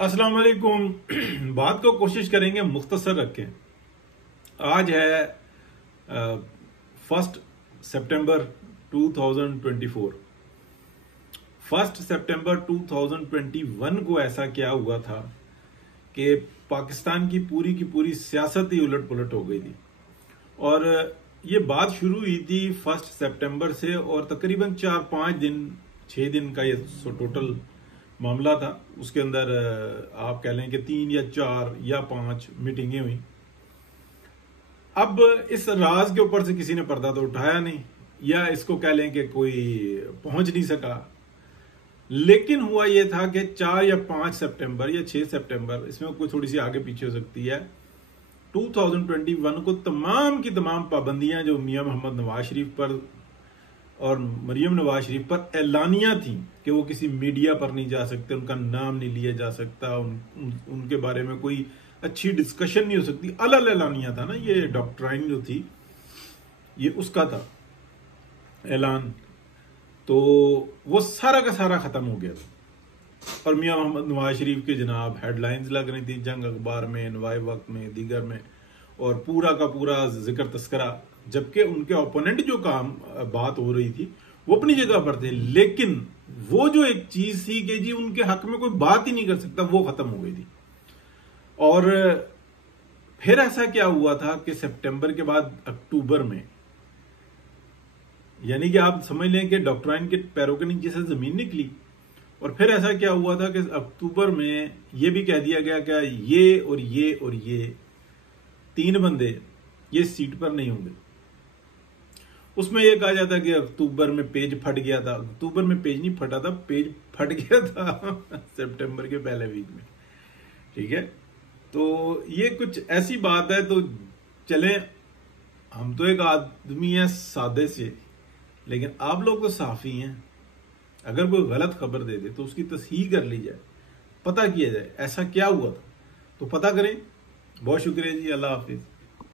अस्सलाम वालेकुम। बात को कोशिश करेंगे मुख्तसर रखें। आज है 1 सितंबर 2024। 1 सितंबर 2021 को ऐसा क्या हुआ था कि पाकिस्तान की पूरी सियासत ही उलट पुलट हो गई थी। और ये बात शुरू हुई थी 1 सितंबर से और तकरीबन 4-5 दिन 6 दिन का ये टोटल मामला था। उसके अंदर आप कह लें कि 3 या 4 या 5 मीटिंगें हुई। अब इस राज के ऊपर से किसी ने पर्दा तो उठाया नहीं, या इसको कह लें कि कोई पहुंच नहीं सका। लेकिन हुआ यह था कि 4 या 5 सितंबर या 6 सितंबर, इसमें कोई थोड़ी सी आगे पीछे हो सकती है, 2021 को तमाम की तमाम पाबंदियां जो मियां मोहम्मद नवाज शरीफ पर और मरियम नवाज शरीफ पर एलानिया थी कि वो किसी मीडिया पर नहीं जा सकते, उनका नाम नहीं लिया जा सकता, उनके बारे में कोई अच्छी डिस्कशन नहीं हो सकती, अलग एलानिया था ना। ये डॉक्ट्राइन जो थी ये उसका था ऐलान। तो वो सारा का सारा खत्म हो गया था और मियां मोहम्मद नवाज शरीफ के जनाब हेडलाइंस लग रही थी जंग अखबार में, नवाए वक्त में, दीगर में, और पूरा का पूरा जिक्र तस्करा। जबकि उनके ओपोनेंट जो बात हो रही थी वो अपनी जगह पर थे, लेकिन वो जो एक चीज थी कि जी उनके हक में कोई बात ही नहीं कर सकता, वो खत्म हो गई थी। और फिर ऐसा क्या हुआ था कि सितंबर के बाद अक्टूबर में, यानी कि आप समझ लें कि डॉक्ट्राइन के पैरों के नीचे से जमीन निकली। और फिर ऐसा क्या हुआ था कि अक्टूबर में यह भी कह दिया गया कि ये और ये और ये 3 बंदे ये सीट पर नहीं होंगे। उसमें यह कहा जाता कि अक्टूबर में पेज फट गया था। अक्टूबर में पेज नहीं फटा था, पेज फट गया था सितंबर के पहले वीक में। ठीक है, तो ये कुछ ऐसी बात है। तो चलें, हम तो एक आदमी है सादे से, लेकिन आप लोग तो साफी हैं। अगर कोई गलत खबर दे दे तो उसकी तस्हीह कर ली जाए, पता किया जाए ऐसा क्या हुआ था, तो पता करें। बहुत शुक्रिया जी, अल्लाह हाफिज।